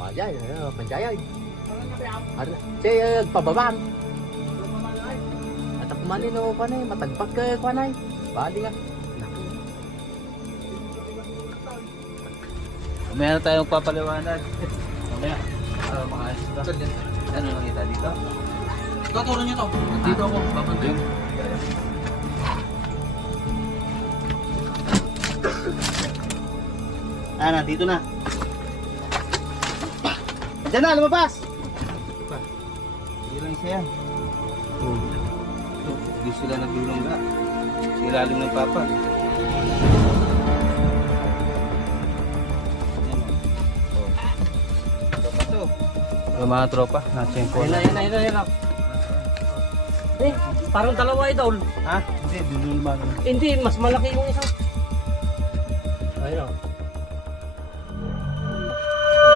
Panjay, panjay. Ano? Siya pababaan. At ako manin o panay, matagpag ka panay. Bali nga. Meron tayong papaliwanag. Mamaya. Makaayos ka. Ano nakita dito? Tuturo nyo to. Dito ako. Babantay. Nandito na. Diyan na, lumabas! Sige lang siya. Hindi sila naglulungga. Sa ilalim ng papa. Yung mga tropa, na-champo na. Yan na. Eh, parang dalawa idol. Ha? Hindi, dululma. Hindi, mas malaki yung isa. Ayun o.